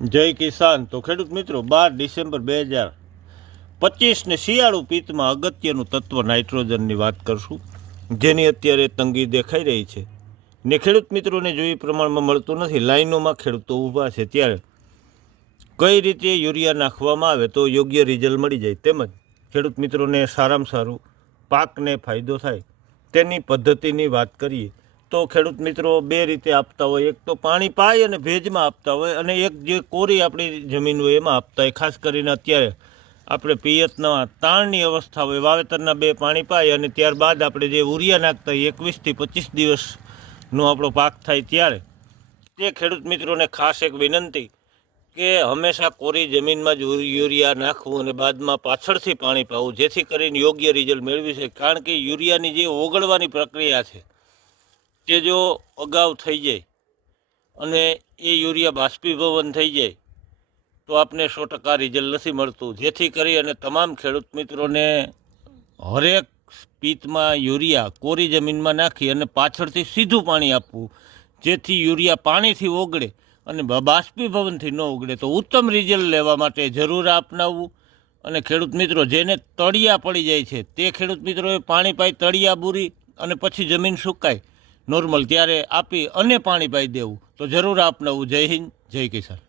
જય કિસાન. તો ખેડૂત મિત્રો 12 ડિસેમ્બર 2025 ને શિયાળુ પિત્તમાં અગત્યનું તત્વ નાઇટ્રોજનની વાત કરશું, જેની અત્યારે તંગી દેખાઈ રહી છે ને ખેડૂત મિત્રોને જોઈ પ્રમાણમાં મળતું નથી. લાઈનોમાં ખેડૂતો ઊભા છે, ત્યારે કઈ રીતે યુરિયા નાખવામાં આવે તો યોગ્ય રિઝલ્ટ મળી જાય, તેમજ ખેડૂત મિત્રોને સારામાં સારું પાકને ફાયદો થાય તેની પદ્ધતિની વાત કરીએ તો ખેડૂત મિત્રો બે રીતે આપતા હોય. એક તો પાણી પાય અને ભેજમાં આપતા હોય, અને એક જે કોરી આપણી જમીન હોય એમાં આપતા હોય. ખાસ કરીને અત્યારે આપણે પિયતના તાણની અવસ્થા હોય, વાવેતરના બે પાણી પાય અને ત્યારબાદ આપણે જે યુરિયા નાખતા હોય 21 થી 25 દિવસનો આપણો પાક થાય, ત્યારે તે ખેડૂત મિત્રોને ખાસ એક વિનંતી કે હંમેશા કોરી જમીનમાં જ યુરિયા નાખવું અને બાદમાં પાછળથી પાણી પાવું, જેથી કરીને યોગ્ય રિઝલ્ટ મેળવી શકે. કારણ કે યુરિયાની જે ઓગળવાની પ્રક્રિયા છે તે જો અગાઉ થઈ જાય અને એ યુરિયા બાષ્પીભવન થઈ જાય તો આપને 100% રિઝલ્ટ નથી મળતું. જેથી કરી અને તમામ ખેડૂત મિત્રોને હરેક પિત્તમાં યુરિયા કોરી જમીનમાં નાખી અને પાછળથી સીધું પાણી આપવું, જેથી યુરિયા પાણીથી ઓગળે અને બાષ્પીભવનથી ન ઓગળે. તો ઉત્તમ રિઝલ્ટ લેવા માટે જરૂર અપનાવવું. અને ખેડૂત મિત્રો જેને તળિયા પડી જાય છે તે ખેડૂત મિત્રોએ પાણી પાઈ તળિયા બૂરી અને પછી જમીન સુકાય નોર્મલ ત્યારે આપી અને પાણી પાઈ દેવું. તો જરૂર અપનાવવું. જય હિન્દ, જય કિસાન.